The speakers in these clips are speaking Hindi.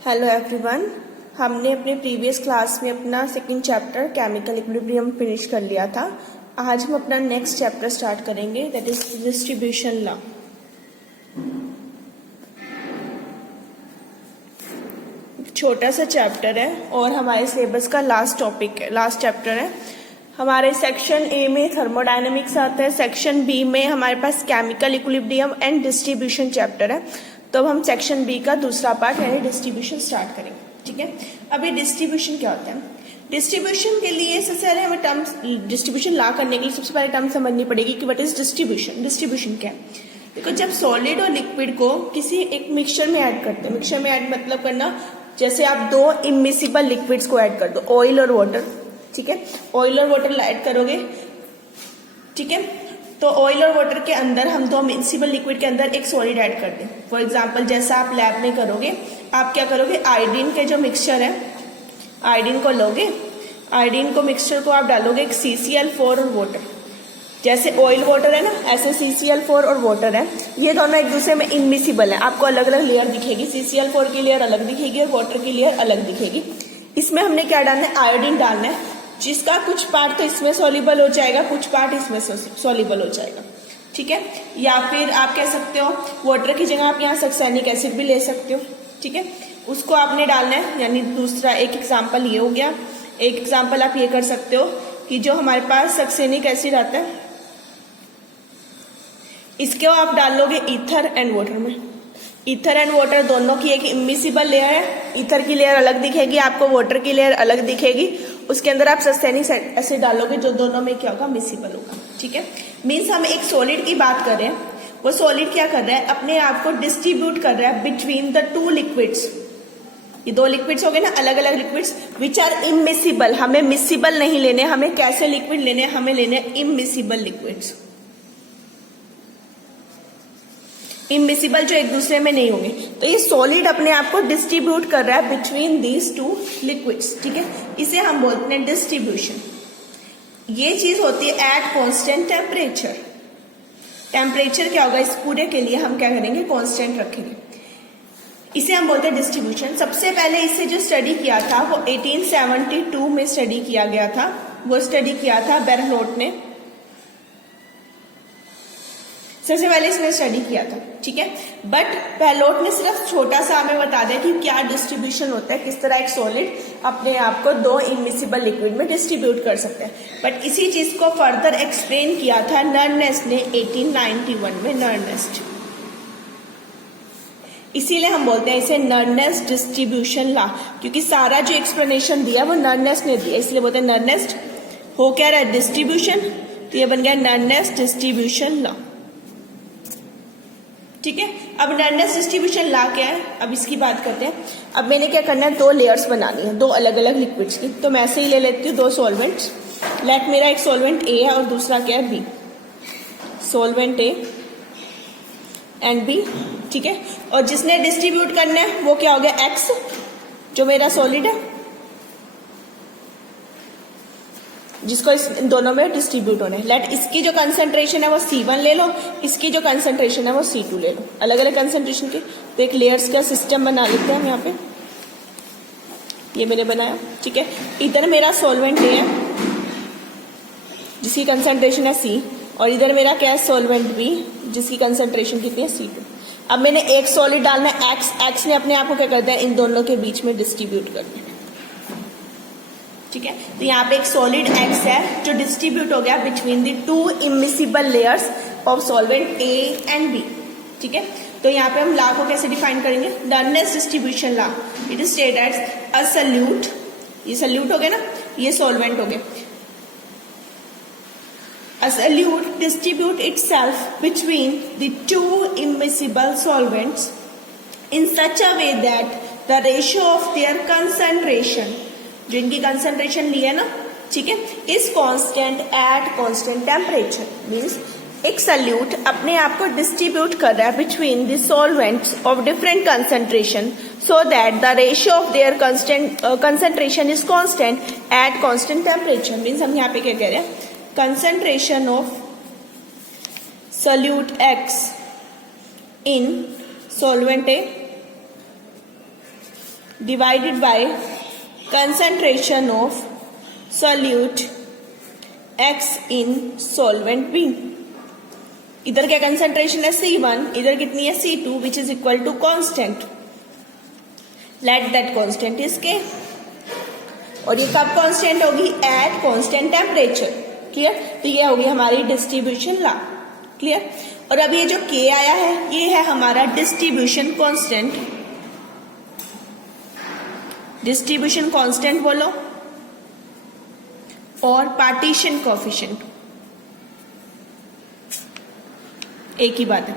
हेलो एवरीवन, हमने अपने प्रीवियस क्लास में अपना second chapter chemical equilibrium finish कर लिया था। आज हम अपना नेक्स्ट चैप्टर स्टार्ट करेंगे, दैट इज डिस्ट्रीब्यूशन लॉ। छोटा सा चैप्टर है और हमारे सिलेबस का लास्ट चैप्टर है। हमारे सेक्शन ए में थर्मोडायनेमिक्स आता है, सेक्शन बी में हमारे पास chemical equilibrium and distribution chapter है। तो अब हम सेक्शन बी का दूसरा पार्ट यानी डिस्ट्रीब्यूशन स्टार्ट करेंगे। ठीक है, अभी डिस्ट्रीब्यूशन क्या होता है? डिस्ट्रीब्यूशन के लिए सबसे पहले हमें टर्म्स, डिस्ट्रीब्यूशन ला करने के लिए सबसे पहले टर्म समझनी पड़ेगी कि व्हाट इज डिस्ट्रीब्यूशन। डिस्ट्रीब्यूशन क्या है? देखो, जब सॉलिड और लिक्विड को किसी एक मिक्सचर में ऐड करते हैं, मिक्सचर में ऐड मतलब करना, जैसे आप दो इमिसिबल लिक्विड्स को ऐड कर दो, ऑयल और वाटर। ठीक है, ऑयल और वाटर ऐड करोगे, ठीक है, तो ऑयल और वाटर के अंदर हम दो मिक्सिबल लिक्विड के अंदर एक सॉलिड ऐड कर दें। फॉर एग्जांपल, जैसा आप लैब में करोगे, आप क्या करोगे, आयोडीन के जो मिक्सचर है, आयोडीन को लोगे, आयोडीन को मिक्सचर को आप डालोगे एक CCl4 और वाटर। जैसे ऑयल वाटर है ना, ऐसे CCl4 और वाटर है, ये दोनों एक दूसरे में इनमिसिबल है। आपको अलग अलग लेयर दिखेगी, CCl4 की लेयर अलग दिखेगी और वाटर की लेयर अलग दिखेगी। इसमें हमने क्या डालना है, आयोडीन डालना है, जिसका कुछ पार्ट तो इसमें सॉल्युबल हो जाएगा, कुछ पार्ट इसमें सॉल्युबल हो जाएगा। ठीक है, या फिर आप कह सकते हो वाटर की जगह आप यहाँ सक्सेनिक एसिड भी ले सकते हो। ठीक है, उसको आपने डालना है, यानी दूसरा एक एग्जांपल ये हो गया। एक एग्जांपल आप ये कर सकते हो कि जो हमारे पास सक्सेनिक एसिड आता है, इसको आप डाल लोगे ईथर एंड वाटर में। ईथर एंड वाटर दोनों की एक इमिसिबल लेयर है, ईथर की लेयर अलग दिखेगी आपको, वाटर की लेयर अलग दिखेगी। उसके अंदर आप सस्टेनिक एसिड डालोगे, जो दोनों में क्या होगा, मिसिबल होगा। ठीक है, मीन्स हम एक सॉलिड की बात कर रहे हैं, वो सॉलिड क्या कर रहा है, अपने आप को डिस्ट्रीब्यूट कर रहा है बिटवीन द टू लिक्विड्स। ये दो लिक्विड्स हो गए ना, अलग अलग लिक्विड्स विच आर इमिसिबल। हमें मिसिबल नहीं लेने, हमें कैसे लिक्विड लेने, हमें लेने इमिसिबल लिक्विड्स, इमिसिबल जो एक दूसरे में नहीं होंगे। तो ये सॉलिड अपने आप को डिस्ट्रीब्यूट कर रहा है बिटवीन दीज टू लिक्विड्स। ठीक है, इसे हम बोलते हैं डिस्ट्रीब्यूशन। ये चीज होती है एट कांस्टेंट टेम्परेचर। टेम्परेचर क्या होगा, इस पूरे के लिए हम क्या करेंगे, कांस्टेंट रखेंगे। इसे हम बोलते हैं डिस्ट्रीब्यूशन। सबसे पहले इसे जो स्टडी किया था वो 1872 में स्टडी किया गया था। वो स्टडी किया था बेरनोट ने, सबसे पहले इसने स्टडी किया था। ठीक है, बट बेरनोट ने सिर्फ छोटा सा हमें बता दिया कि क्या डिस्ट्रीब्यूशन होता है, किस तरह एक सॉलिड अपने आप को दो इमिसिबल लिक्विड में डिस्ट्रीब्यूट कर सकते हैं। बट इसी चीज को फर्दर एक्सप्लेन किया था नर्नेस्ट ने 1891 में, नर्नेस्ट। इसीलिए हम बोलते हैं इसे नर्नेस्ट डिस्ट्रीब्यूशन लॉ, क्योंकि सारा जो एक्सप्लेनेशन दिया वो नर्नेस्ट ने दिया, इसलिए बोलते हैं नर्नेस्ट। हो क्या रहा है, डिस्ट्रीब्यूशन, तो ये बन गया नर्नेस्ट डिस्ट्रीब्यूशन लॉ। ठीक है, अब नर्नेस्ट डिस्ट्रीब्यूशन लॉ क्या है, अब इसकी बात करते हैं। अब मैंने क्या करना है, दो लेयर्स बनानी है, दो अलग अलग लिक्विड्स की। तो मैं ऐसे ही ले लेती हूँ दो सॉल्वेंट्स। लेट मेरा एक सॉल्वेंट ए है और दूसरा क्या है, B. Solvent A and B. ठीक है, और जिसने डिस्ट्रीब्यूट करना है वो क्या हो गया, एक्स, जो मेरा सॉलिड है, जिसको इन दोनों में डिस्ट्रीब्यूट होना है। लेट इसकी जो कंसंट्रेशन है वो C1 ले लो, इसकी जो कंसंट्रेशन है वो C2 ले लो, अलग अलग कंसंट्रेशन के। तो एक लेयर्स का सिस्टम बना लेते हैं हम यहाँ पे, ये मैंने बनाया। ठीक है, इधर मेरा सॉल्वेंट ए है जिसकी कंसंट्रेशन है C, और इधर मेरा क्या है, सॉल्वेंट B जिसकी कंसंट्रेशन कितनी है, C2। अब मैंने एक सॉलिड डालना है X, X ने अपने आप को क्या कर दिया, इन दोनों के बीच में डिस्ट्रीब्यूट कर दिया। ठीक है, तो यहाँ पे एक सॉलिड X है जो डिस्ट्रीब्यूट हो गया between the two immiscible layers of solvent A and B। ठीक है, तो यहाँ पे हम लॉ को कैसे डिफाइन करेंगे, Nernst distribution law. It is state as a solute, ये सॉल्यूट हो गया ना, ये सॉल्वेंट हो गया। A solute distribute itself between the two immiscible solvents in such a way that the ratio of their concentration, जो इनकी कंसंट्रेशन ली है ना, ठीक है, is constant eight constant temperature. Means एक सल्यूट अपने आप को डिस्ट्रीब्यूट कर रहा है between the solvents of different concentration, so that the ratio of their concentration is constant eight constant temperature. Means हम यहाँ पे क्या कह रहे हैं, concentration of solute X in solvent A divided by concentration of solute X in solvent B। इधर क्या कंसंट्रेशन है C1, इधर कितनी है C2 which is equal to constant. Let that constant is K। और ये कब कांस्टेंट होगी? At constant temperature. क्लियर? तो ये होगी हमारी डिस्ट्रीब्यूशन लॉ। क्लियर? और अब ये जो K आया है ये है हमारा डिस्ट्रीब्यूशन कांस्टेंट। डिस्ट्रीब्यूशन कांस्टेंट बोलो और पार्टीशन कोएफिशिएंट एक ही बात है।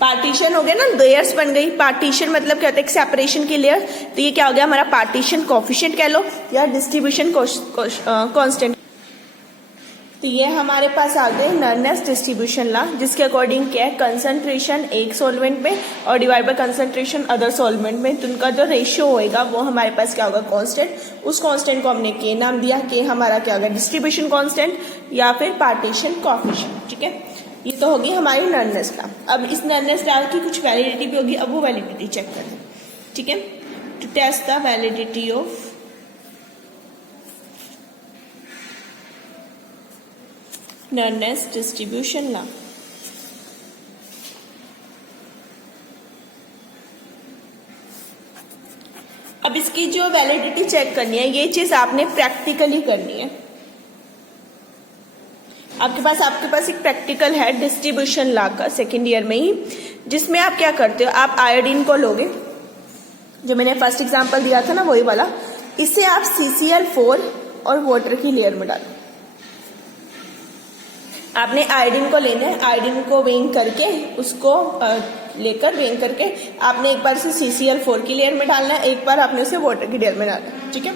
पार्टीशन हो गया ना, लेयर्स बन गई। पार्टीशन मतलब क्या होता है? सेपरेशन की लेयर। तो ये क्या हो गया हमारा पार्टीशन कोएफिशिएंट कह लो या डिस्ट्रीब्यूशन कांस्टेंट। तो ये हमारे पास आ गए नर्नेस डिस्ट्रीब्यूशन लॉ, जिसके अकॉर्डिंग क्या है? कंसंट्रेशन एक सॉल्वेंट में और divide by concentration other solvent में, तो उनका जो रेशियो होएगा वो हमारे पास क्या होगा? कांस्टेंट। उस कांस्टेंट को हमने के नाम दिया। के हमारा क्या होगा? डिस्ट्रीब्यूशन कांस्टेंट या फिर पार्टीशन कोएफिशिएंट। ठीक है, ये तो होगी हमारी नर्नेस लॉ। अब इस नर्नेस लॉ की कुछ वैलिडिटी भी होगी, अब वो वैलिडिटी चेक करते हैं। ठीक है, to test the validity of Nernst distribution law. अब इसकी जो वैलिडिटी चेक करनी है ये चीज आपने प्रैक्टिकली करनी है। आपके पास एक प्रैक्टिकल है डिस्ट्रीब्यूशन लॉ का सेकेंड ईयर में ही, जिसमें आप क्या करते हो? आप आयोडीन को लोगे, जो मैंने फर्स्ट एग्जांपल दिया था ना वही वाला, इसे आप CCl4 और वाटर की लेयर में डालो। आपने आयोडीन को लेना है, आयोडीन को वेइंग करके उसको लेकर वेइंग करके आपने एक बार से CCl4 की लेयर में डालना है, एक बार आपने उसे वाटर की लेयर में डालना है। ठीक है,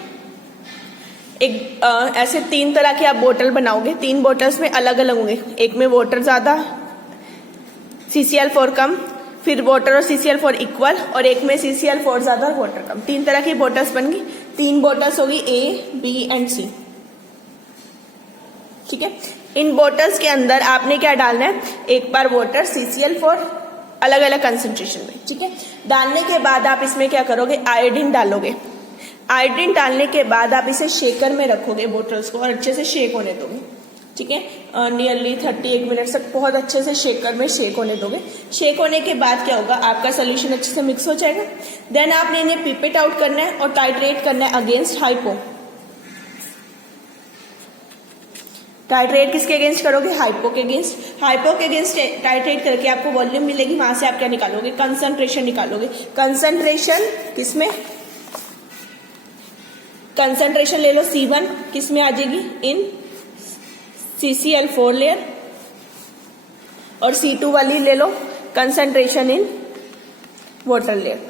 एक ऐसे 3 तरह के आप बोतल बनाओगे, 3 बोतल्स में अलग अलग होंगे। एक में वाटर ज्यादा, CCl4 कम, फिर वाटर और CCl4 इक्वल, और एक में CCl4 ज्यादा और वाटर कम। 3 तरह की बोतल्स बन गई। 3 बोतल्स होगी A, B एंड C। ठीक है, इन बोतल्स के अंदर आपने क्या डालना है? एक बार वाटर, CCl4 अलग अलग कंसेंट्रेशन में। ठीक है, डालने के बाद आप इसमें क्या करोगे? आयोडीन डालोगे। आयोडीन डालने के बाद आप इसे शेकर में रखोगे बोतल्स को और अच्छे से शेक होने दोगे। ठीक है, नियरली 31 मिनट तक बहुत अच्छे से शेकर में शेक होने दोगे। शेक होने के बाद क्या होगा? आपका सोल्यूशन अच्छे से मिक्स हो जाएगा। देन आपने इन्हें पिपेट आउट करना है और टाइट्रेट करना है अगेंस्ट हाइपो। टाइट्रेट किसके अगेंस्ट करोगे? हाइपो के अगेंस्ट। हाइपो के अगेंस्ट टाइट्रेट करके आपको वॉल्यूम मिलेगी, वहां से आप क्या निकालोगे? कंसंट्रेशन निकालोगे। कंसंट्रेशन किसमें? कंसंट्रेशन ले लो C1, किस में आ जाएगी? इन CCl4 लेयर। और C2 वाली ले low concentration in water layer.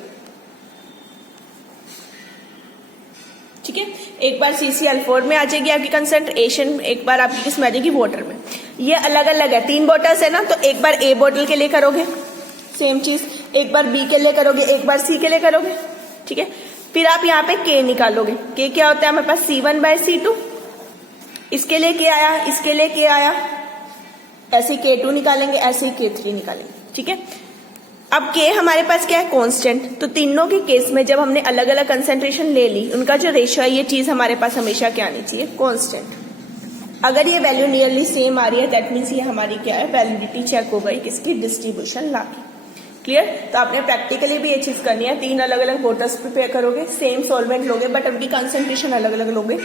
ठीक है, एक बार CCl4 में आ जाएगी आपकी कंसंट्रेशन, एक बार आपकी किस में आ जाएगी? वाटर में। ये अलग अलग है, 3 बोतल्स है ना, तो एक बार A बोतल के लिए करोगे सेम चीज, एक बार B के लिए करोगे, एक बार C के लिए करोगे। ठीक है, फिर आप यहाँ पे K निकालोगे। K क्या होता है हमारे पास? C1/C2। इसके लिए K आया, इसके लिए K आया, ऐसे ही K2 निकालेंगे, ऐसे ही K3 निकालेंगे। ठीक है, अब K हमारे पास क्या है? कांस्टेंट। तो तीनों के केस में जब हमने अलग अलग कंसेंट्रेशन ले ली, उनका जो रेशियो है ये चीज हमारे पास हमेशा क्या आनी चाहिए? कांस्टेंट। अगर ये वैल्यू नियरली सेम आ रही है दैट मीन्स ये हमारी क्या है? वैलिडिटी चेक हो गई किसकी? डिस्ट्रीब्यूशन लॉ की। क्लियर? तो आपने प्रैक्टिकली भी ये चीज करनी है। 3 अलग अलग बोतल्स प्रिपेयर करोगे, सेम सॉल्वेंट लोगे बट उनकी कंसंट्रेशन अलग अलग लोगे,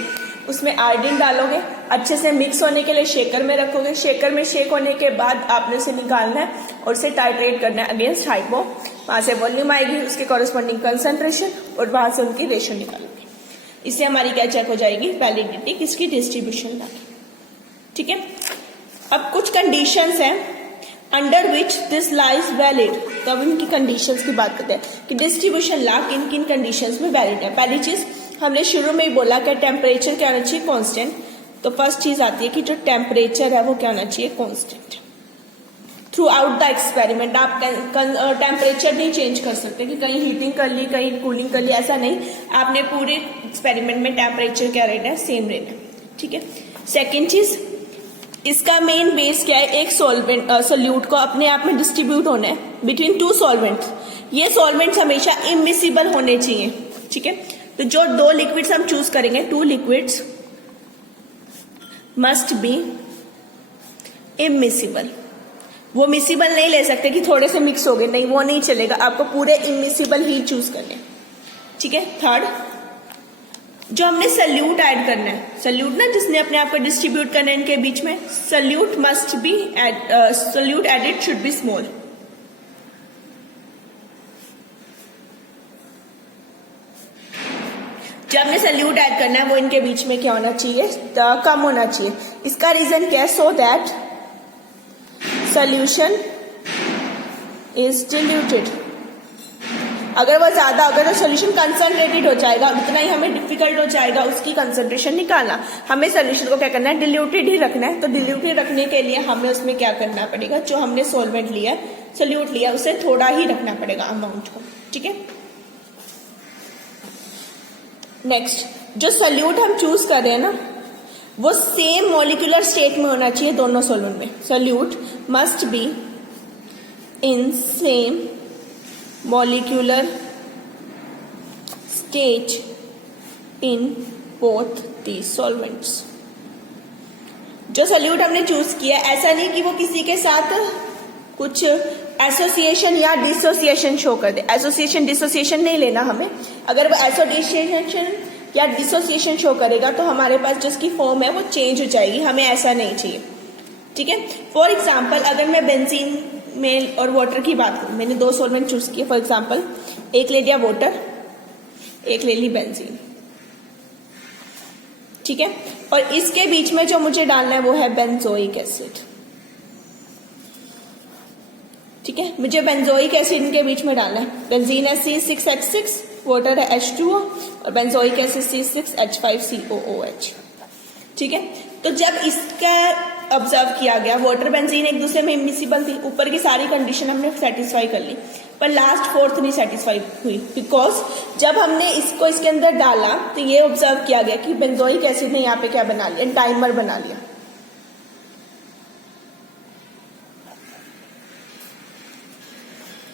उसमें आयोडीन डालोगे, अच्छे से मिक्स होने के लिए शेकर में रखोगे। शेकर में शेक होने के बाद आपने उसे निकालना है और उसे टाइट्रेट करना है अगेंस्ट हाइपो। वहां से वॉल्यूम आएगी, उसके कॉरेस्पॉन्डिंग कंसंट्रेशन, और वहां से उनकी रेशियो निकालोगे। इससे हमारी क्या चेक हो जाएगी? वैलिडिटी किसकी? डिस्ट्रीब्यूशन लॉ की। ठीक है, अब कुछ कंडीशंस हैं under which this law is valid. तो अब इनकी कंडीशंस की बात करते हैं कि डिस्ट्रीब्यूशन लॉ किन किन कंडीशंस में वैलिड है। पहली चीज हमने शुरू में ही बोला कि टेम्परेचर क्या होना चाहिए? कांस्टेंट। तो फर्स्ट चीज आती है कि जो टेम्परेचर है वो क्या होना चाहिए? Constant. Through out the experiment आप टेम्परेचर नहीं चेंज कर सकते कि कहीं हीटिंग कर ली, कहीं कूलिंग कर ली, ऐसा नहीं। आपने पूरे एक्सपेरिमेंट में टेम्परेचर क्या रहना है? सेम रहना है। ठीक है, सेकेंड चीज इसका मेन बेस क्या है? एक सॉल्वेंट सोल्यूट को अपने आप में डिस्ट्रीब्यूट होना है बिटवीन 2 सॉल्वेंट्स। ये सॉल्वेंट्स हमेशा इमिसिबल होने चाहिए। ठीक है। तो जो दो लिक्विड्स हम चूज करेंगे, 2 लिक्विड्स मस्ट बी इमिसिबल। वो मिसिबल नहीं ले सकते कि थोड़े से मिक्स हो गए, नहीं वो नहीं चलेगा, आपको पूरे इमिसिबल ही चूज करने, ठीक है। थर्ड, जो हमने सल्यूट ऐड करना है, सल्यूट ना जिसने अपने आप को डिस्ट्रीब्यूट करना है इनके बीच में, solute must be solute added should be small. जब हमने सल्यूट ऐड करना है वो इनके बीच में क्या होना चाहिए, कम होना चाहिए। इसका रीजन क्या है, so that solution is diluted. अगर वो ज्यादा होगा तो सॉल्यूशन कंसंट्रेटेड हो जाएगा, उतना ही हमें डिफिकल्ट हो जाएगा उसकी कंसंट्रेशन निकालना। हमें सॉल्यूशन को क्या करना है, डिल्यूटेड ही रखना है। तो डिल्यूटेड रखने के लिए हमें उसमें क्या करना पड़ेगा, जो हमने सॉल्वेंट लिया, सॉल्यूट लिया, उसे थोड़ा ही रखना पड़ेगा अमाउंट को, ठीक है। नेक्स्ट, जो सॉल्यूट हम चूज कर रहे हैं ना, वो सेम मॉलिक्यूलर स्टेट में होना चाहिए दोनों सॉल्वेंट में। Solute must be in same molecular stage in both the solvents. जो सॉल्यूट हमने चूज किया, ऐसा नहीं कि वो किसी के साथ कुछ एसोसिएशन या डिसोसिएशन शो कर दे। एसोसिएशन डिसोसिएशन नहीं लेना हमें। अगर वो एसोसिएशन या डिसोसिएशन शो करेगा तो हमारे पास जो इसकी फॉर्म है वो चेंज हो जाएगी, हमें ऐसा नहीं चाहिए, ठीक है। फॉर एग्जाम्पल, अगर मैं बेंजीन में और वाटर की बात करूं, मैंने 2 सॉल्वेंट चूज किए। फॉर एग्जाम्पल, एक ले लिया वाटर, एक ले ली बेंजीन, ठीक है। और इसके बीच में जो मुझे डालना है वो है बेंजोइक एसिड, ठीक है। मुझे बेंजोइक एसिड के बीच में डालना है। बेंजीन है C6H6, वाटर है H2O और बेंजोइक एसिड C6H5COOH, ठीक है। तो जब इसका ऑब्जर्व किया गया, वाटर बेंजीन एक दूसरे में इमिसिबल थी, ऊपर की सारी कंडीशन हमने सेटिस्फाई कर ली, पर लास्ट 4th नहीं सेटिस्फाई हुई, बिकॉज जब हमने इसको इसके अंदर डाला तो ये ऑब्जर्व किया गया कि बेंजोइक एसिड ने यहाँ पे क्या बना लिया, डाइमर बना लिया,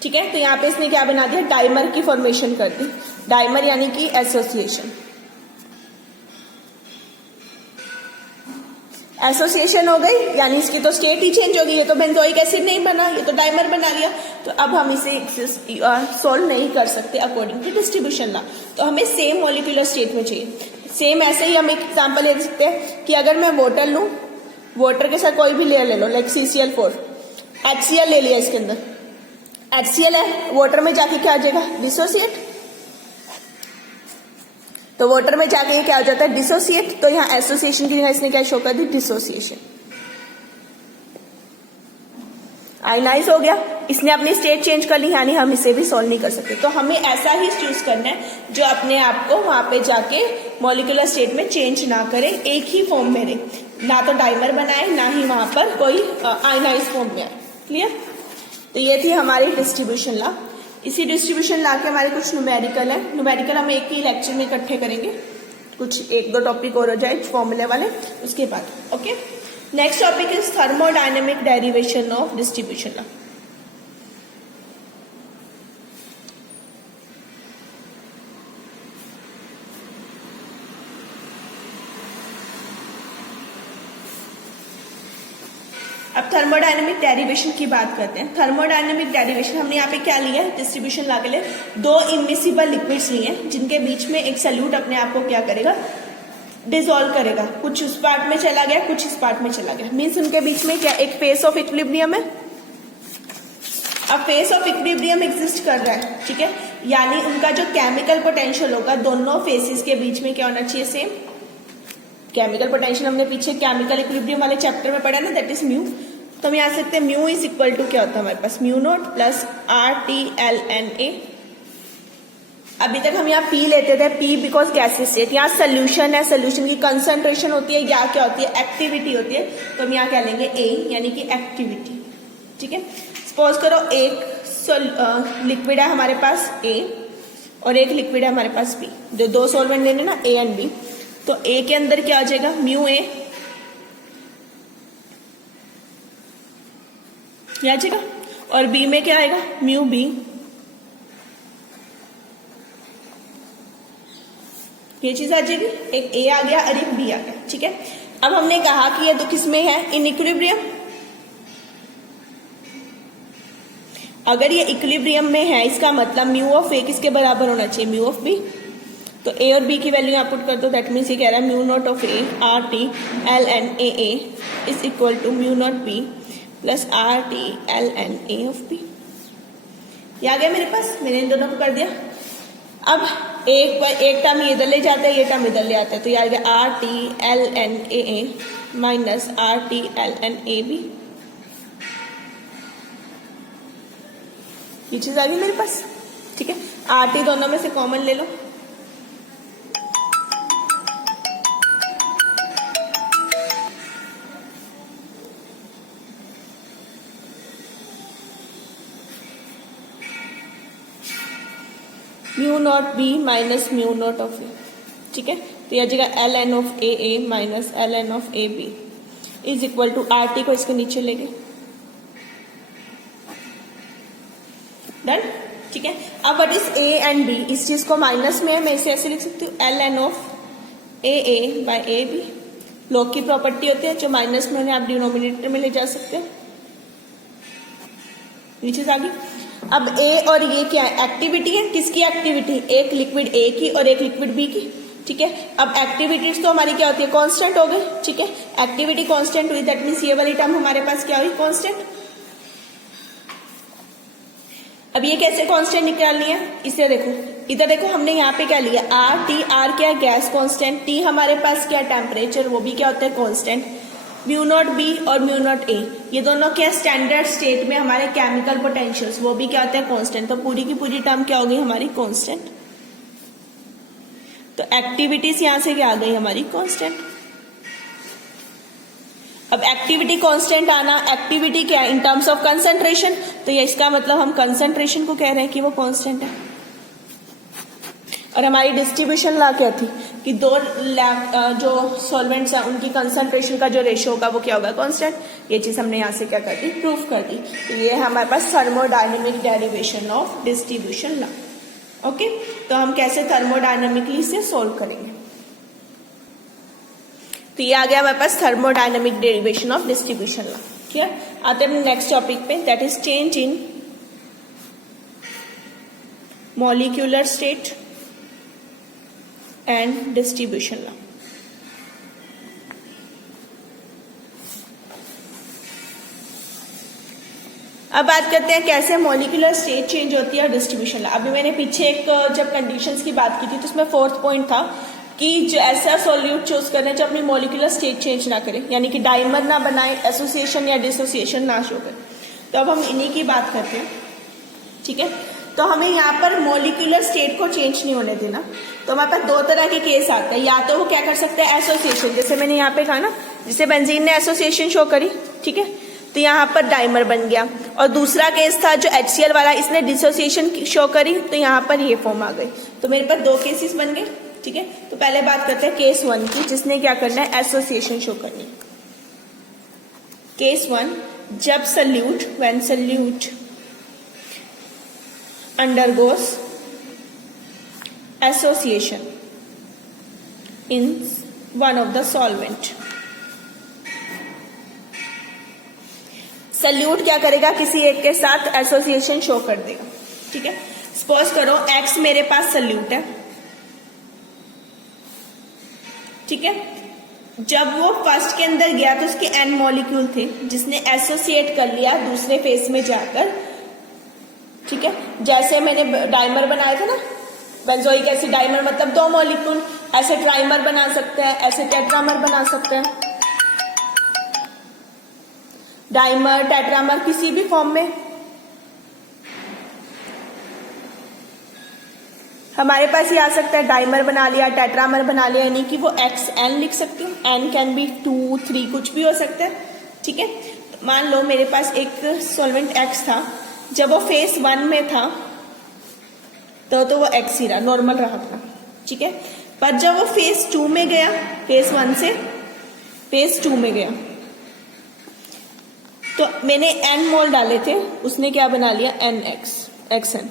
ठीक है। तो यहाँ पे इसने क्या बना दिया, डाइमर की फॉर्मेशन कर दी। डाइमर यानी कि एसोसिएशन, एसोसिएशन हो गई, यानी इसकी तो स्टेट ही चेंज हो गई। ये तो बेंजोइक एसिड नहीं बना, ये तो डाइमर बना लिया। तो अब हम इसे सॉल्व नहीं कर सकते अकॉर्डिंग टू डिस्ट्रीब्यूशन लॉ। तो हमें सेम मॉलिक्यूलर स्टेट में चाहिए। सेम ऐसे ही हम एक एग्जाम्पल ले सकते हैं कि अगर मैं वाटर लूं, वाटर के साथ कोई भी लेयर ले लो, लाइक CCl4, HCl ले लिया, इसके अंदर HCl है, वाटर में जाके क्या आ जाएगा, डिसोसिएट। तो वाटर में जाके ये क्या हो जाता है, डिसोसिएट। तो यहाँ एसोसिएशन की जगह इसने क्या शो कर दी, डिसोसिएशन। आयनाइज हो गया, इसने अपनी स्टेट चेंज कर ली, यानी हम इसे भी सॉल्व नहीं कर सकते। तो हमें ऐसा ही चूज करना है जो अपने आप को वहां पे जाके मॉलिक्यूलर स्टेट में चेंज ना करे, एक ही फॉर्म में रहे, ना तो डाइमर बनाए ना ही वहां पर कोई आयनाइज फॉर्म में आए। क्लियर। तो ये थी हमारी डिस्ट्रीब्यूशन लॉ। इसी डिस्ट्रीब्यूशन लॉ के हमारे कुछ न्यूमेरिकल है। न्यूमेरिकल हम एक ही लेक्चर में इकट्ठे करेंगे, कुछ 1-2 टॉपिक और हो जाए फॉर्मूले वाले, उसके बाद। Okay, next topic is thermodynamic derivation of distribution law. अब थर्मोडायनेमिक डेरिवेशन की बात करते हैं। थर्मोडायनेमिक डेरिवेशन हमने यहाँ पे क्या लिया है, डिस्ट्रीब्यूशन लॉ के लिए 2 इमिसिबल लिक्विड्स लिए हैं, जिनके बीच में एक सल्यूट अपने आप को क्या करेगा, डिसॉल्व करेगा। कुछ उस पार्ट में चला गया, कुछ इस पार्ट में चला गया, मीन्स उनके बीच में क्या एक फेस ऑफ इक्विलिब्रियम है। अब फेस ऑफ इक्विलिब्रियम एग्जिस्ट कर रहा है, ठीक है, यानी उनका जो केमिकल पोटेंशियल होगा दोनों फेसिस के बीच में क्या होना चाहिए, सेम। केमिकल पोटेंशियल हमने पीछे केमिकल इक्विलिब्रियम वाले चैप्टर में पढ़ा ना, दैट इज म्यू। तो हम यहाँ सकते हैं म्यू इज इक्वल टू क्या होता है हमारे पास, म्यू नॉट प्लस RTLNA। अभी तक हम यहाँ P लेते थे, P बिकॉज गैसेस स्टेट, यहाँ सोल्यूशन है, सोल्यूशन की कंसंट्रेशन होती है, या क्या होती है, एक्टिविटी होती है। तो हम यहाँ क्या लेंगे, A यानी कि एक्टिविटी, ठीक है। सपोज करो एक लिक्विड है हमारे पास A और एक लिक्विड है हमारे पास B, जो 2 सॉल्वेंट लेने ना A एंड B। तो A के अंदर क्या आ जाएगा, म्यू A आ जाएगा, और B में क्या आएगा, म्यू B। ये चीज आ जाएगी, एक ए आ गया और एक बी आ गया, ठीक है। अब हमने कहा कि ये तो किसमें है, इन इक्विलिब्रियम। अगर ये इक्विलिब्रियम में है इसका मतलब म्यू ऑफ ए किसके बराबर होना चाहिए, म्यू ऑफ बी। तो ए और बी की वैल्यू यहाँ पुट कर दो, दैट मीन्स ये कह रहा है mu not of A R T L N A is equal to mu not B plus R T L N A of B. ये आ गया मेरे पास, मैंने इन दोनों को कर दिया। अब एक टर्म ये इधर ले जाता है, ये टर्म इधर ले आता है, तो ये आ गया R T L N A minus R T L N A B. ये चीज आ गई मेरे पास, ठीक है। आर टी दोनों में से कॉमन ले लो, mu not B minus mu not of A, ठीक है। तो यह जगह L N of A minus L N of A B is equal to R T को इसके नीचे लेंगे, डन, ठीक है। अब what is A and B, इस चीज को माइनस में मैं इसे ऐसे लिख सकती हूँ L N of A by A B. Log की प्रॉपर्टी होती है, जो माइनस में उन्हें आप डिनोमिनेटर में ले जा सकते हो। ये चीज आ गई। अब ए और ये क्या है, एक्टिविटी है, किसकी एक्टिविटी, एक लिक्विड ए की और एक लिक्विड बी की, ठीक है। अब एक्टिविटीज तो हमारी क्या होती है, कांस्टेंट हो गई, ठीक है। एक्टिविटी कांस्टेंट हुई, दैट मीन्स ये वाली टर्म हमारे पास क्या हुई, कांस्टेंट। अब ये कैसे कांस्टेंट निकालनी है, इसे देखो, इधर देखो, हमने यहाँ पे क्या लिया, आर टी, आर क्या है, गैस कांस्टेंट, टी हमारे पास क्या, टेम्परेचर, वो भी क्या होता है, कांस्टेंट। म्यू नॉट बी और म्यू नॉट ए, ये दोनों क्या स्टैंडर्ड स्टेट में हमारे केमिकल पोटेंशियल्स, वो भी क्या होते हैं, कांस्टेंट। तो पूरी की पूरी टर्म क्या हो गई हमारी, कांस्टेंट। तो एक्टिविटीज यहां से क्या आ गई हमारी, कांस्टेंट। अब एक्टिविटी कांस्टेंट आना, एक्टिविटी क्या है इन टर्म्स ऑफ कंसंट्रेशन, तो ये इसका मतलब हम कंसंट्रेशन को कह रहे हैं कि वो कांस्टेंट है। और हमारी डिस्ट्रीब्यूशन लॉ क्या थी कि दो जो सॉल्वेंट्स हैं उनकी कंसंट्रेशन का जो रेशियो होगा वो क्या होगा, कांस्टेंट। ये चीज हमने यहां से क्या कर दी, प्रूफ कर दी। तो ये हमारे पास thermodynamic derivation of distribution law. Okay, तो हम कैसे थर्मोडायनेमिकली इसे सोल्व करेंगे। तो ये आ गया हमारे पास thermodynamic derivation of distribution law. Clear. आते हैं नेक्स्ट टॉपिक पे, that is change in molecular state and distribution law. अब बात करते हैं कैसे मॉलिक्यूलर स्टेट चेंज होती है और डिस्ट्रीब्यूशन लॉ। अभी मैंने पीछे एक जब कंडीशंस की बात की थी तो उसमें फोर्थ पॉइंट था कि जो ऐसा सॉल्यूट चूज करें जो अपनी मॉलिक्यूलर स्टेट चेंज ना करे, यानी कि डाइमर ना बनाए, एसोसिएशन या डिसोसिएशन ना शो करे। तो अब हम इन्हीं की बात करते हैं, ठीक है। तो हमें यहाँ पर मॉलिक्यूलर स्टेट को चेंज नहीं होने देना। तो हमारे पास दो तरह के केस आते हैं, या तो वो क्या कर सकते हैं, एसोसिएशन, जैसे मैंने यहाँ पे कहा ना, जिसे बेंजीन ने एसोसिएशन शो करी, ठीक है, तो यहाँ पर डाइमर बन गया। और दूसरा केस था जो HCl वाला, इसने डिसोसिएशन शो करी, तो यहाँ पर ये फॉर्म आ गई। तो मेरे पास दो केसेस बन गए, ठीक है। तो पहले बात करते हैं केस 1 की, जिसने क्या करना है, एसोसिएशन शो करनी। केस 1, जब solute, when solute undergoes association in one of the solvent। Solute क्या करेगा, किसी एक के साथ एसोसिएशन शो कर देगा, ठीक है। सपोज करो X मेरे पास सल्यूट है, ठीक है। जब वो फर्स्ट के अंदर गया तो उसके N मॉलिक्यूल थे, जिसने एसोसिएट कर लिया दूसरे फेस में जाकर, ठीक है। जैसे मैंने डाइमर बनाया था ना, बेंजोइक एसिड डाइमर, मतलब दो मॉलिक्यूल, ऐसे ट्राइमर बना सकते हैं, ऐसे टेट्रामर बना सकते हैं, डाइमर टेट्रामर किसी भी फॉर्म में। हमारे पास ये आ सकता है, डाइमर बना लिया, टेट्रामर बना लिया, यानी कि वो XN लिख सकती हूँ, N कैन बी 2, 3 कुछ भी हो सकता है, ठीक है। मान लो मेरे पास एक सॉल्वेंट X था, जब वो फेस 1 में था तो वो X ही रहा, नॉर्मल रहा था, ठीक है। पर जब वो फेस 2 में गया, फेस 1 से फेस 2 में गया, तो मैंने N मोल डाले थे, उसने क्या बना लिया, XN।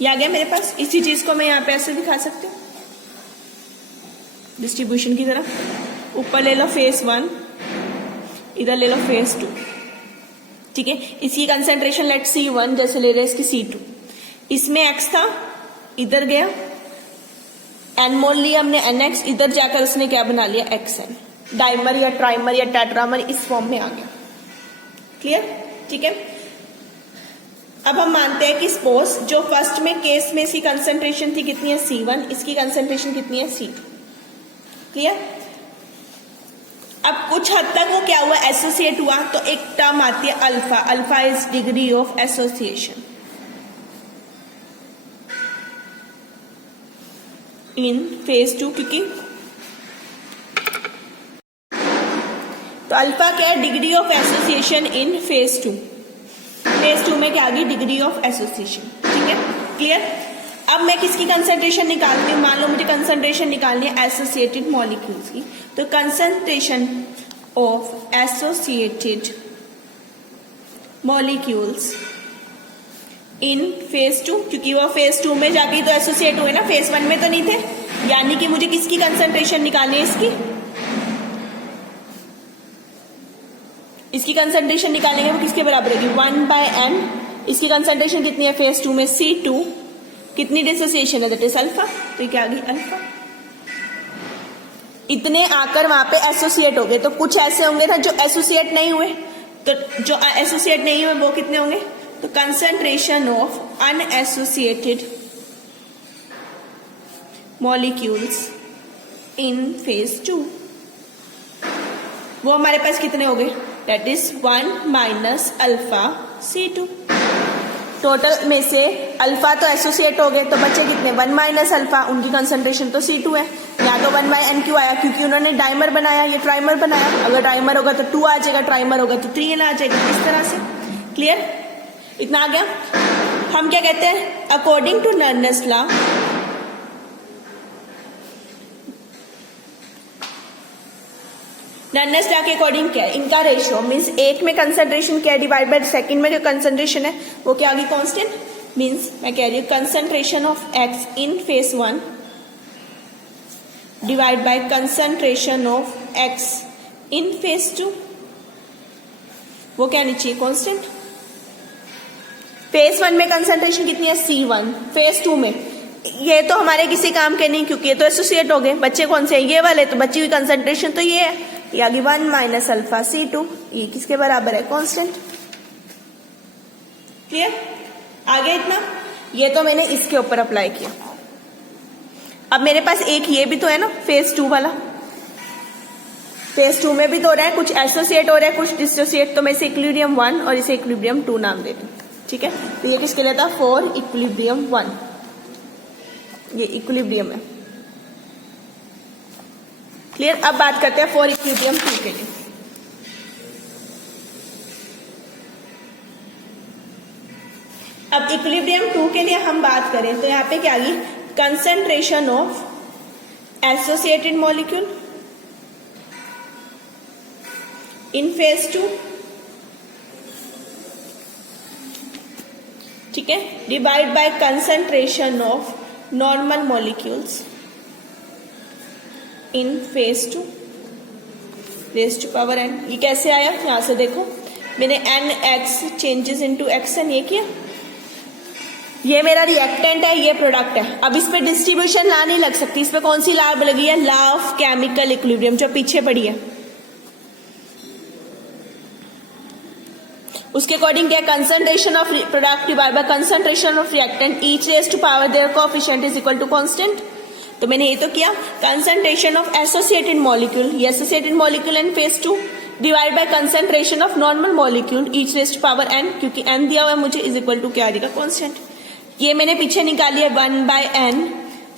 ये आ गया मेरे पास। इसी चीज को मैं यहाँ पे ऐसे दिखा सकती हूँ, डिस्ट्रीब्यूशन की तरफ, ऊपर ले लो फेस 1, इधर ले लो फेस 2, ठीक है। इसकी कंसेंट्रेशन लेट C1 जैसे ले रहे इसकी C2, इसमें X था, इधर गया, N मोल लिया हमने NX, इधर जाकर उसने क्या बना लिया XN, डाइमर या ट्राइमर या टेट्रामर इस फॉर्म में आ गया। क्लियर, ठीक है। अब हम मानते हैं कि सपोज जो फर्स्ट में केस में इसकी कंसेंट्रेशन थी कितनी है C1, इसकी कंसेंट्रेशन कितनी है C2। क्लियर। अब कुछ हद तक वो क्या हुआ, एसोसिएट हुआ, तो एक टर्म आती है alpha, alpha is degree of association in phase 2, क्योंकि तो अल्फा क्या है, degree of association in phase 2। Phase 2 में क्या आ गई, डिग्री ऑफ एसोसिएशन, ठीक है। क्लियर। अब मैं किसकी कंसंट्रेशन निकालती हूँ, मान लो मुझे कंसंट्रेशन निकालनी है एसोसिएटेड मॉलिक्यूल्स की, तो concentration of associated molecules in phase 2, क्योंकि वो फेज 2 में जाके तो एसोसिएट हुए ना, फेज 1 में तो नहीं थे, यानी कि मुझे किसकी कंसंट्रेशन निकालनी है, इसकी कंसंट्रेशन निकालेंगे, वो किसके बराबर होगी, 1/n। इसकी कंसंट्रेशन कितनी है फेज 2 में, C2, कितनी डिसोसिएशन है, दैट इज अल्फा, तो क्या आ गई अल्फा। इतने आकर वहां पे एसोसिएट हो गए, तो कुछ ऐसे होंगे ना जो एसोसिएट नहीं हुए, तो जो एसोसिएट नहीं हुए वो कितने होंगे, तो concentration of unassociated molecules in phase 2, वो हमारे पास कितने हो गए, that is 1 minus alpha C2। Total में से अल्फा तो एसोसिएट हो गए, तो बच्चे कितने, 1 माइनस अल्फा, उनकी कंसंट्रेशन तो C2 है। यहाँ तो 1/n क्यों आया, क्योंकि उन्होंने डाइमर बनाया, ये ट्राइमर बनाया, अगर डाइमर होगा तो 2 आ जाएगा, ट्राइमर होगा तो 3 आ जाएगा, इस तरह से। क्लियर, इतना आ गया। हम क्या कहते हैं, अकॉर्डिंग टू नर्नेस लॉ, नर्नेस लॉ के अकॉर्डिंग क्या है, इनका रेशियो मीन्स एक में कंसंट्रेशन क्या है डिवाइड बाय सेकंड में जो कंसंट्रेशन है वो क्या आ गई, कांस्टेंट। मीन्स मैं कह रही हूँ concentration of X in phase 1 divide by concentration of X in phase 2, वो क्या आनी चाहिए, कांस्टेंट। फेज 1 में कंसंट्रेशन कितनी है C1, फेज 2 में ये तो हमारे किसी काम के नहीं, क्योंकि ये तो एसोसिएट हो गए, बच्चे कौन से हैं, ये वाले, तो बची हुई कंसंट्रेशन तो ये है, ये आ गई 1 माइनस अल्फा C2, ये किसके बराबर है, कांस्टेंट। क्लियर, आगे इतना, ये तो मैंने इसके ऊपर अप्लाई किया। अब मेरे पास एक ये भी तो है ना फेज 2 वाला, फेज 2 में भी तो हो रहा है, कुछ एसोसिएट हो रहा है, कुछ डिसोसिएट, तो मैं इसे इक्विलिब्रियम 1 और इसे इक्विलिब्रियम 2 नाम दे रही हूँ, ठीक है। तो ये किसके लिए था, फॉर इक्विलिब्रियम 1, ये इक्विलिब्रियम है। क्लियर, अब बात करते हैं फॉर इक्विलिब्रियम 2 के लिए। अब इक्विलिब्रियम 2 के लिए हम बात करें तो यहाँ पे क्या आ गई, concentration of associated molecule in phase 2, ठीक है, divide by concentration of normal molecules in phase 2 raise to power n। ये कैसे आया, यहां से देखो, मैंने NX चेंजेस इनटू XN ये किया, ये मेरा रिएक्टेंट है, ये प्रोडक्ट है। अब इस पे डिस्ट्रीब्यूशन ला नहीं लग सकती, इस पे कौन सी लॉ लगी है, लॉ ऑफ केमिकल इक्विलिब्रियम, जो पीछे पड़ी है। उसके अकॉर्डिंग क्या, concentration of product divide by concentration of reactant, each raise to power their coefficient is equal to constant. तो मैंने ये तो किया, कंसंट्रेशन ऑफ एसोसिएटेड मॉलिक्यूल, ये associated molecule in phase 2 divide by concentration of normal molecule each raise to power n, क्योंकि n दिया हुआ है मुझे, इज इक्वल टू क्या आ जाएगा, कांस्टेंट। ये मैंने पीछे निकाली है 1/n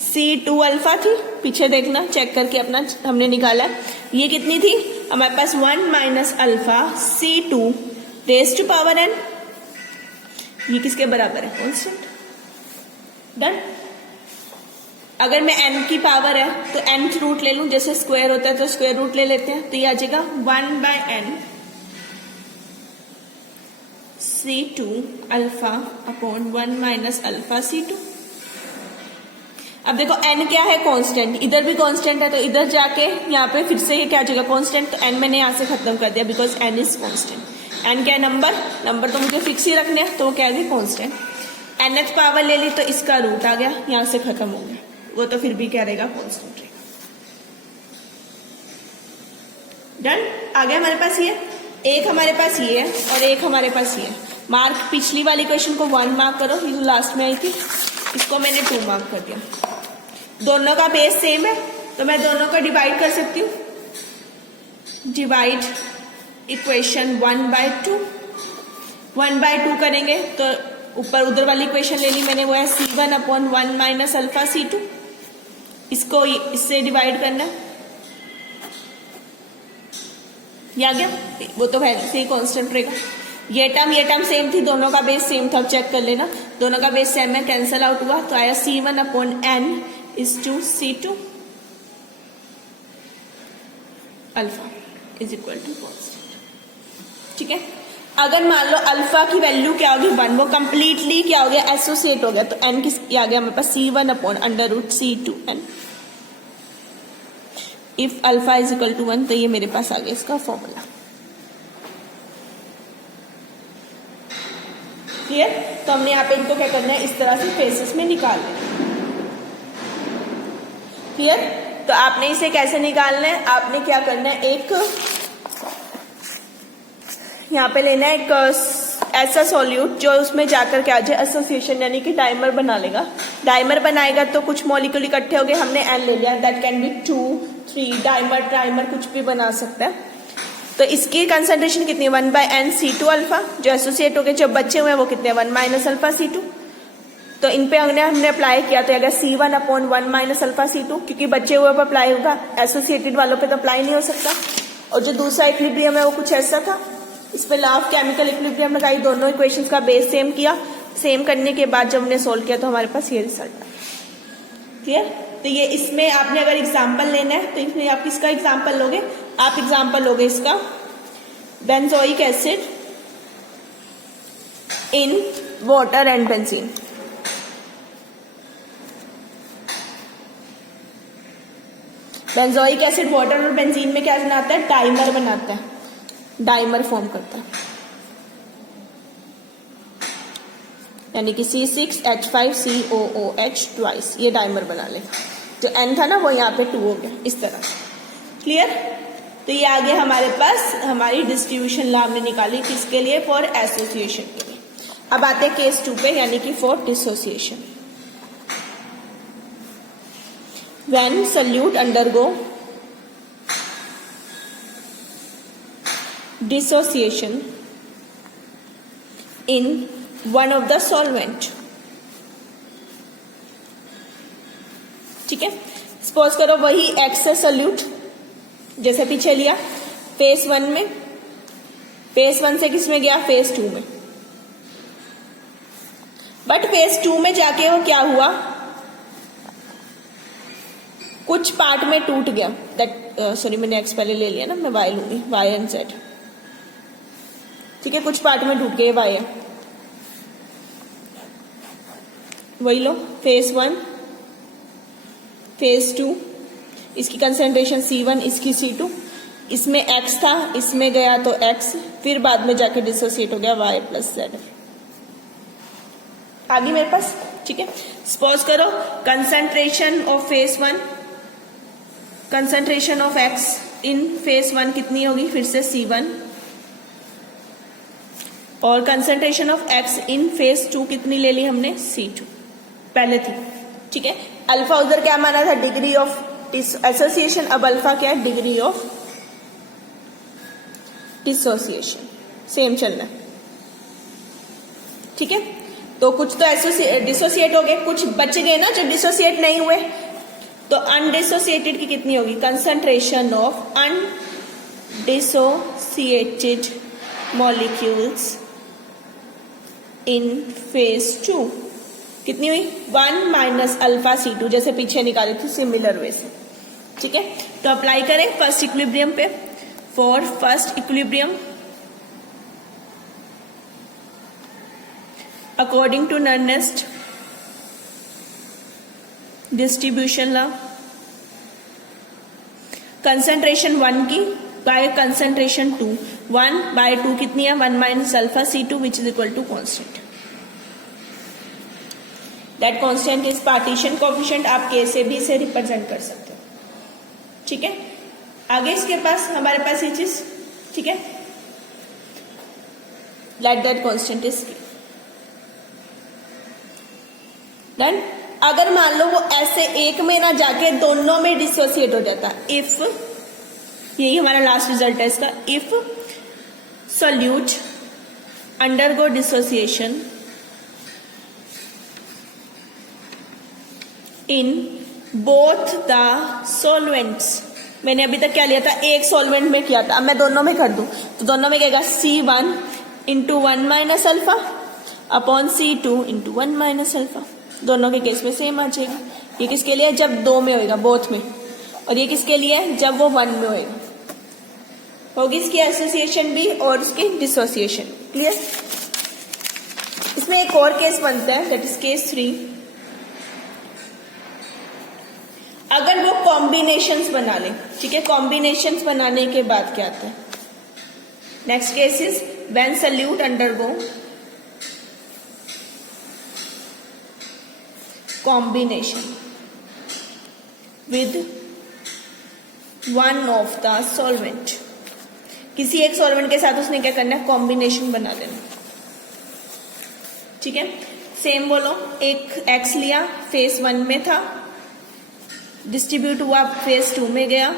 C2 अल्फा थी, पीछे देखना चेक करके अपना हमने निकाला, ये कितनी थी हमारे पास, 1 minus alpha C2 raise to power n, ये किसके बराबर है, कांस्टेंट। डन। अगर मैं n की पावर है तो nth रूट ले लूं, जैसे स्क्वायर होता है तो स्क्वायर रूट ले लेते हैं, तो ये आ जाएगा 1/n C2 alpha upon 1 minus alpha C2। अब देखो n क्या है, कांस्टेंट, इधर भी कांस्टेंट है तो इधर जाके यहाँ पे फिर से ये क्या जगह कांस्टेंट, तो n मैंने यहाँ से खत्म कर दिया because n is constant. n क्या है, नंबर तो मुझे फिक्स ही रखने हैं तो वो क्या है कांस्टेंट। nth पावर ले ली तो इसका रूट आ गया, यहाँ से खत्म हो गया, वो तो फिर भी क्या रहेगा, कांस्टेंट रहेगा। डन, आ गया हमारे पास ये, एक हमारे पास ये है और एक हमारे पास ये है। मार्क पिछली वाली क्वेश्चन को 1 मार्क करो, ये जो लास्ट में आई थी इसको मैंने 2 मार्क कर दिया। दोनों का बेस सेम है तो मैं दोनों को डिवाइड कर सकती हूँ। डिवाइड इक्वेशन 1/2, 1/2 करेंगे तो ऊपर उधर वाली इक्वेशन ले ली मैंने, वो है C1/1 माइनस अल्फा C2, इसको इससे डिवाइड करना, ये आ गया, वो तो वैसे ही कांस्टेंट रहेगा। ये टर्म सेम थी, दोनों का बेस सेम था, चेक कर लेना, दोनों का बेस सेम है, कैंसल आउट हुआ तो आया C1/n is to C2 alpha is equal to constant. ठीक है, अगर मान लो अल्फा की वैल्यू क्या होगी 1, वो कंप्लीटली क्या हो गया, एसोसिएट हो गया, तो n किस आ गया हमारे पास C1/√C2n। If alpha is equal to 1 तो ये मेरे पास आ गया इसका फॉर्मूला। क्लियर, तो हमने यहाँ पे इनको क्या करना है, इस तरह से फेसेस में निकाल लेना। क्लियर, तो आपने इसे कैसे निकालना है, आपने क्या करना है, एक यहाँ पे लेना है एक ऐसा सॉल्यूट जो उसमें जाकर क्या जाए एसोसिएशन यानी कि डाइमर बना लेगा। डाइमर बनाएगा तो कुछ मॉलिक्यूल इकट्ठे हो गए, हमने n ले लिया, that can be 2, 3 dimer, trimer कुछ भी बना सकता है। तो इसकी कंसंट्रेशन कितनी है 1/n C2 अल्फा, जो एसोसिएट हो गए, जो बचे हुए हैं वो कितने 1 माइनस अल्फा C2। तो इन पे हमने अप्लाई किया तो अगर C1/1 माइनस अल्फा C2, क्योंकि बचे हुए पर अप्लाई होगा, एसोसिएटेड वालों पे तो अप्लाई नहीं हो सकता। और जो दूसरा इक्विलिब्रियम है वो कुछ ऐसा था, इस पे लॉ ऑफ केमिकल इक्विलिब्रियम लगाई, दोनों इक्वेशंस का बेस सेम किया, सेम करने के बाद जब हमने सोल्व किया तो हमारे पास ये रिजल्ट आया। क्लियर, तो ये इसमें आपने अगर एग्जाम्पल लेना है तो इसमें आप किसका एग्जाम्पल लोगे, आप एग्जाम्पल लोगे इसका benzoic acid in water and benzene. Benzoic acid water और बेंजीन में क्या बनाता है, डाइमर बनाता है, डाइमर फॉर्म करता है, यानी कि C6H5COOH ट्वाइस, ये डाइमर बना लेगा। जो N था ना वो यहाँ पे 2 हो गया, इस तरह से। क्लियर, तो ये आगे हमारे पास हमारी डिस्ट्रीब्यूशन लॉ हमने निकाली किसके लिए, फॉर एसोसिएशन के लिए। अब आते हैं केस 2 पे, यानी कि for dissociation. When solute undergo dissociation in one of the solvent। ठीक है, सपोज करो वही X है सोल्यूट, जैसे पीछे लिया फेज 1 में, फेज 1 से किस में गया, फेज 2 में। बट फेज 2 में जाके वो क्या हुआ, कुछ पार्ट में टूट गया, दैट सॉरी मैंने X पहले ले लिया ना, मैं Y लूंगी, Y एंड Z। ठीक है, कुछ पार्ट में टूट गए, Y है, वही लो, फेज 1 फेज 2, इसकी कंसेंट्रेशन C1, इसकी C2, इसमें X था, इसमें गया तो X, फिर बाद में जाके डिसोसिएट हो गया Y प्लस Z। आगे मेरे पास, ठीक है, सपोज करो concentration of phase 1, concentration of X in phase 1 कितनी होगी, फिर से C1, और concentration of X in phase 2 कितनी ले ली हमने, C2 पहले थी। ठीक है, अल्फा उधर क्या माना था, डिग्री ऑफ एसोसिएशन, अब अल्फा क्या है, डिग्री ऑफ डिसोसिएशन, सेम चलना। ठीक है, तो कुछ तो डिसोसिएट हो गए, कुछ बच गए ना जो डिसोसिएट नहीं हुए, तो अनडिसोसिएटेड की कितनी होगी, concentration of undissociated molecules in phase 2 कितनी हुई, 1 माइनस अल्फा C2, जैसे पीछे निकाली थी सिमिलर वे से। ठीक है, तो अप्लाई करें फर्स्ट इक्विलिब्रियम पे। For first equilibrium according to Nernst distribution law, concentration 1 की बाय कंसंट्रेशन 2, 1/2 कितनी है 1 minus alpha C2 which is equal to constant. That constant is partition coefficient, आप के से भी इसे रिप्रेजेंट कर सकते हो। ठीक है, आगे इसके पास हमारे पास ये चीज, ठीक है, let that constant is done. अगर मान लो वो ऐसे एक में ना जाके दोनों में डिसोसिएट हो जाता, इफ, यही हमारा लास्ट रिजल्ट है इसका, if solute undergo dissociation in both the solvents. मैंने अभी तक क्या लिया था, एक सॉल्वेंट में किया था, अब मैं दोनों में कर दूं तो दोनों में क्या C1 into 1 minus alpha upon C2 into 1 minus alpha. दोनों के केस में सेम आ जाएगा। ये किसके लिए, जब 2 में होएगा, बोथ में, और ये किसके लिए, जब वो 1 में होएगा। होगी इसकी एसोसिएशन भी और उसकी डिसोसिएशन। क्लियर। इसमें एक और केस बनता है, दैट इज केस 3। अगर वो कॉम्बिनेशंस बना ले, ठीक है, कॉम्बिनेशंस बनाने के बाद क्या आता है, next case is when solute undergo combination with one of the solvent। किसी एक सॉल्वेंट के साथ उसने क्या करना है, कॉम्बिनेशन बना लेना। ठीक है, सेम बोलो, एक X लिया, फेज 1 में था, डिस्ट्रीब्यूट हुआ, फेज 2 में गया।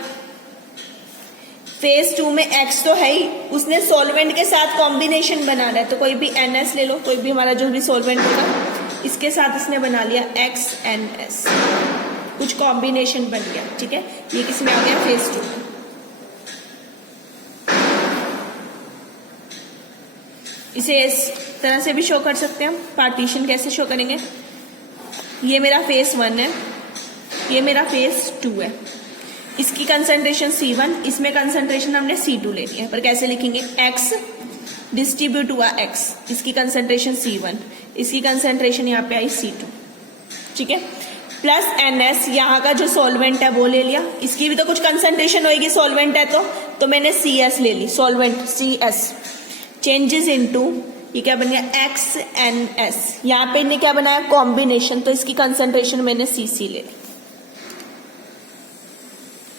फेज 2 में X तो है ही, उसने सॉल्वेंट के साथ कॉम्बिनेशन बनाना है, तो कोई भी NS ले लो, कोई भी हमारा जो भी सॉल्वेंट होगा, इसके साथ इसने बना लिया XNS, कुछ कॉम्बिनेशन बन गया। ठीक है, ये किसमें आ गया, फेज 2 में। इसे इस तरह से भी शो कर सकते हैं हम। पार्टीशन कैसे शो करेंगे, ये मेरा फेज 1 है, ये मेरा फेज 2 है, इसकी कंसंट्रेशन C1, इसमें कंसंट्रेशन हमने C2 लेनी है, पर कैसे लिखेंगे, X डिस्ट्रीब्यूट हुआ X, इसकी कंसंट्रेशन C1, इसकी कंसंट्रेशन यहाँ पे आई C2। ठीक है, प्लस NS, यहाँ का जो सॉल्वेंट है वो ले लिया, इसकी भी तो कुछ कंसंट्रेशन होगी, सॉल्वेंट है तो मैंने CS ले ली, सॉल्वेंट CS चेंजेस इनटू, ये क्या बन गया XNS, यहाँ पे इन्हें क्या बनाया, कॉम्बिनेशन, तो इसकी कंसंट्रेशन मैंने CC ले ली।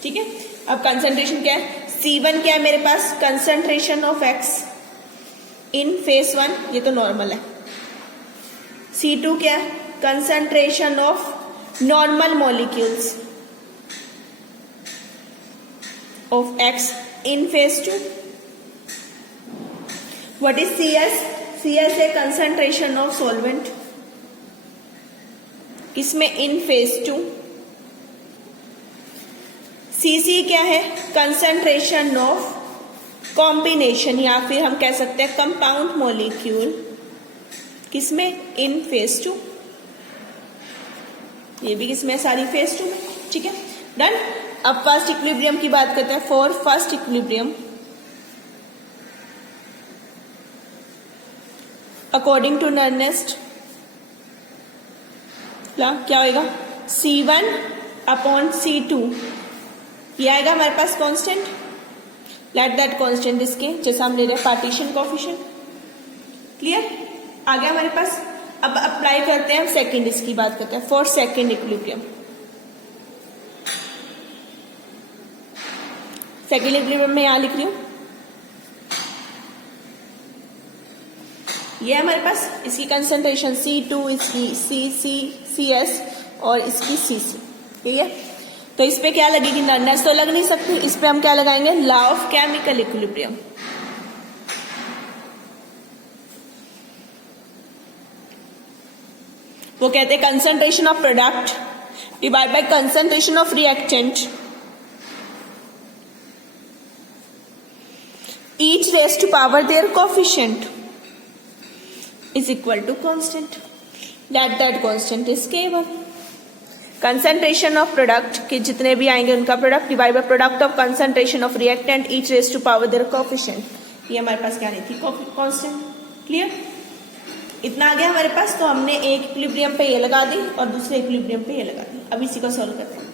ठीक है, अब कंसंट्रेशन क्या है, C1 क्या है मेरे पास, concentration of X in phase 1, ये तो नॉर्मल है। C2 क्या है, concentration of normal molecules of X in phase 2। What is CS, CS है कंसंट्रेशन ऑफ सॉल्वेंट, इसमें इन फेज 2। CC क्या है, कंसंट्रेशन ऑफ कॉम्बिनेशन, या फिर हम कह सकते हैं कंपाउंड मॉलिक्यूल, किसमें, इन फेज 2। ये भी किसमें, सारी फेज 2 में। ठीक है, डन। अब फर्स्ट इक्विलिब्रियम की बात करते हैं। For first equilibrium according to Nernst क्या होगा, C1 अपॉन C2, ये आएगा हमारे पास कांस्टेंट। लेट दैट कांस्टेंट इसके जैसा हम ले रहे हैं पार्टीशन कोएफिशिएंट। क्लियर, आ गया हमारे पास। अब अप्लाई करते हैं हम सेकंड, इसकी बात करते हैं for second equilibrium. Second equilibrium में यहां लिख रही हूं, ये हमारे पास इसकी कंसंट्रेशन C2, इसकी CS और इसकी CC, ठीक है। तो इस पे क्या लगेगी, नर्नेस तो लग नहीं सकती, इस पे हम क्या लगाएंगे, लॉ ऑफ केमिकल इक्विलिब्रियम। वो कहते हैं concentration of product divide by concentration of reactant each raised to power their coefficient is equal to constant. That constant is K1. Concentration of product के जितने भी आएंगे उनका product divide by product of concentration of reactant each raised to power their coefficient. ये हमारे पास क्या नहीं थी, कांस्टेंट। क्लियर। इतना आ गया हमारे पास, तो हमने एक इक्विलिब्रियम पे ये लगा दी और दूसरे इक्विलिब्रियम पे ये लगा दी। अब इसी को सॉल्व करते हैं।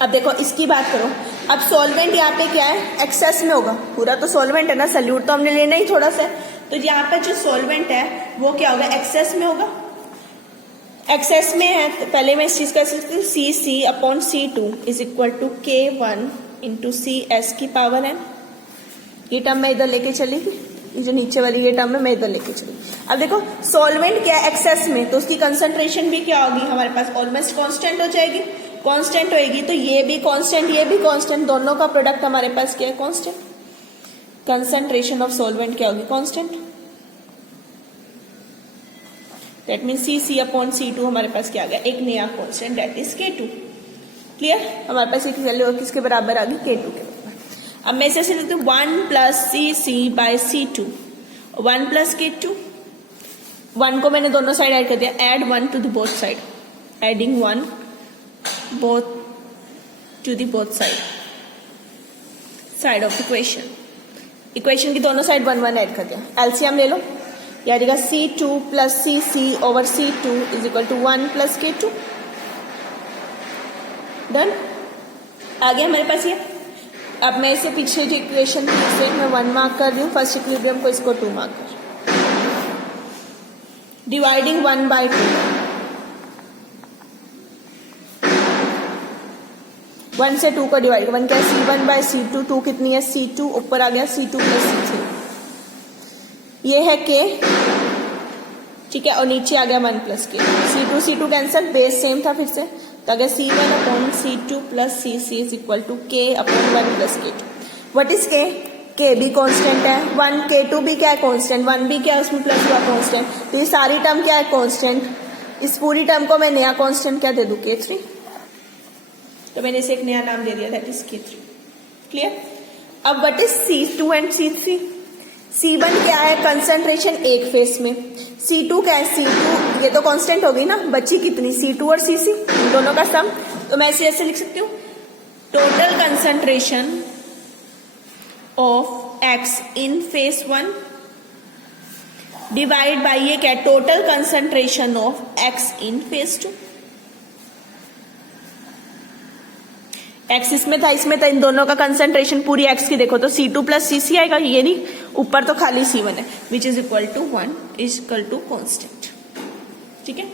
अब देखो इसकी बात करो, अब सॉल्वेंट यहाँ पे क्या है, एक्सेस में होगा, पूरा तो सॉल्वेंट है ना, सल्यूट तो हमने लेना ही थोड़ा सा, तो यहाँ पे जो सॉल्वेंट है वो क्या होगा, एक्सेस में होगा। एक्सेस में है तो पहले मैं इस चीज का सकती हूँ, CC/C2 is equal to K1 into CS की पावर n। ये टर्म मैं इधर लेके चलेगी, ये जो नीचे वाली ये टर्म है मैं इधर लेके चली। अब देखो सॉल्वेंट क्या है, एक्सेस में, तो उसकी कंसंट्रेशन भी क्या होगी हमारे पास, ऑलमोस्ट कांस्टेंट हो जाएगी। कांस्टेंट होएगी तो ये भी कांस्टेंट, ये भी कांस्टेंट, दोनों का प्रोडक्ट हमारे पास क्या है, कांस्टेंट। कंसंट्रेशन ऑफ सॉल्वेंट क्या होगी, कांस्टेंट। दैट मीन CC/C2 हमारे पास क्या आ गया, एक नया constant, that is K2। Clear, हमारे पास एक वैल्यू किसके बराबर आ गई, K2 के बराबर। अब मैं इसे लिखती हूँ 1 + CC/C2, 1 + K2। 1 को मैंने दोनों साइड ऐड कर दिया, add 1 to the both side, adding 1 both to the both side of equation। Equation की दोनों साइड 1 1 ऐड कर दिया, एलसीएम ले लो, याद रखिएगा C2 + CC/C2 is equal to 1 + K2। Done, आ गया हमारे पास ये। अब मैं इसे पीछे जो इक्वेशन थी इसे मैं 1 मार्क कर रही हूँ, फर्स्ट इक्विलिब्रियम को इसको 2 मार्क कर, डिवाइडिंग 1/2, 1 से 2 को डिवाइड, 1 क्या है, C1/C2, 2 कितनी है, C2, ऊपर आ गया C2 + C3, ये है K, ठीक है, और नीचे आ गया 1 + K। C2 cancel, base same था फिर से, तो अगर C1/C2 + CC is equal to K/1 + K2। What is K? K भी कांस्टेंट है, 1 K2 भी क्या है, कांस्टेंट, 1 भी क्या है, उसमें प्लस हुआ कांस्टेंट, तो ये सारी टर्म क्या है, कांस्टेंट। इस पूरी टर्म को मैं नया कांस्टेंट क्या दे दूं, K3, तो मैंने इसे एक नया नाम दे दिया, दैट इज K3। क्लियर। अब what is C2 and C3? C1 क्या है, कंसंट्रेशन एक फेस में, C2 क्या है, C2 ये तो कांस्टेंट हो गई ना, बची कितनी, C2 और CC, इन दोनों का सम, तो मैं इसे ऐसे लिख सकती हूँ, total concentration of X in face 1 divide by ये क्या, total concentration of X in face 2। X इसमें था, इसमें था, इन दोनों का कंसंट्रेशन पूरी एक्स की देखो तो C2 + CC आएगा, ये नहीं, ऊपर तो खाली C1 है, which is equal to 1 is equal to constant. ठीक है,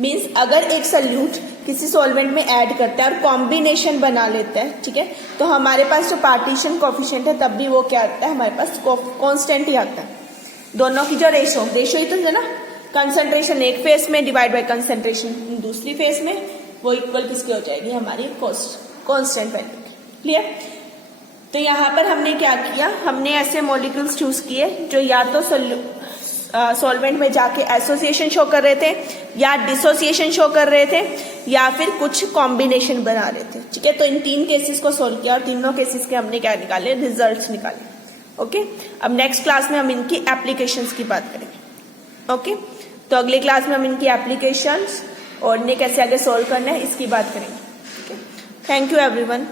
मीन्स अगर एक सल्यूट किसी सॉल्वेंट में ऐड करता है और कॉम्बिनेशन बना लेता है, ठीक है, तो हमारे पास जो पार्टीशन कोफिशिएंट है तब भी वो क्या आता है, हमारे पास कॉन्स्टेंट ही आता है। दोनों की जो रेशो ही तो है ना, कंसंट्रेशन एक फेस में डिवाइड बाय कंसंट्रेशन दूसरी फेस में, वो इक्वल किसकी हो जाएगी, हमारी कांस्टेंट वैल्यू। क्लियर। तो यहाँ पर हमने क्या किया, हमने ऐसे मॉलिक्यूल्स चूज किए जो या तो सॉल्वेंट में जाके एसोसिएशन शो कर रहे थे, या डिसोसिएशन शो कर रहे थे, या फिर कुछ कॉम्बिनेशन बना रहे थे। ठीक है, तो इन 3 केसेस को सोल्व किया और तीनों केसेस के हमने क्या निकाले, रिजल्ट्स निकाले। ओके, अब नेक्स्ट क्लास में हम इनकी एप्लीकेशंस की बात करेंगे। ओके, तो अगले क्लास में हम इनकी एप्लीकेशंस और इन्हें कैसे आगे सोल्व करना है इसकी बात करेंगे। Thank you everyone.